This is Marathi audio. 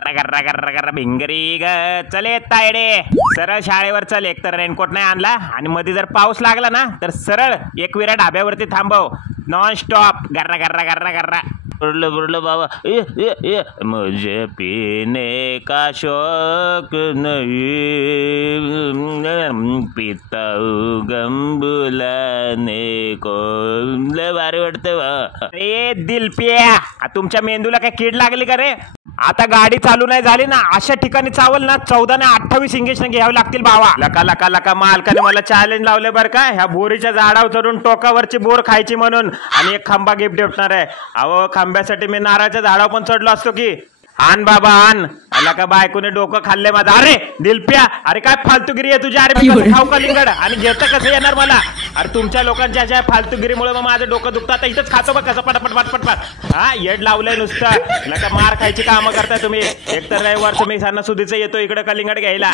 गर्रा गर्रा गर्रा गर्रा भिंगरी ग चले तायडे सरळ शाळेवर चल. एक तर रेनकोट नाही आणला आणि मध्ये जर पाऊस लागला ना तर सरळ एकविरा ढाब्यावरती थांबव. नॉन स्टॉप गर्रा गर्रा गर्रा गर्रा. बुरलं बुरलं बाबा मुझे पीने का शौक नहीं पिता गम बुलाने को. लय भारी वाटतं बा. ए दिलप्या तुमच्या मेंदूला काय कीड लागली का रे? आता गाडी चालू नाही झाली ना अशा ठिकाणी चावल ना 14 आणि 28 इंजेक्शन घ्यावे लागतील भावा. लका लका लका मालकाने मला चॅलेंज लावले बरं का ह्या बोरीच्या झाडावर चढून टोकावरची बोर खायची म्हणून आणि एक खांबा गिफ्ट देणार आहे. अहो खांब्यासाठी मी नारळाच्या झाडावर पण चढलो असतो की. आण बाबा आण. आला का बायकोने डोकं खाल्ले माझं. अरे दिलप्या अरे काय फालतूगिरी आहे तुझ्या. अरे मी खाऊ का लिंगड आणि घेतं कसं येणार मला. अरे तुमच्या लोकांच्या अशा फालतूगिरीमुळे मग माझं डोकं दुखतं. आता इथंच खातो बघ कसं पटपट पटपट. हा येड लावलंय नुसतं. नका मार खायची कामं करताय तुम्ही. एकतर रविवार तुम्ही सणासुदीचं येतो इकडे कलिंगड घ्यायला.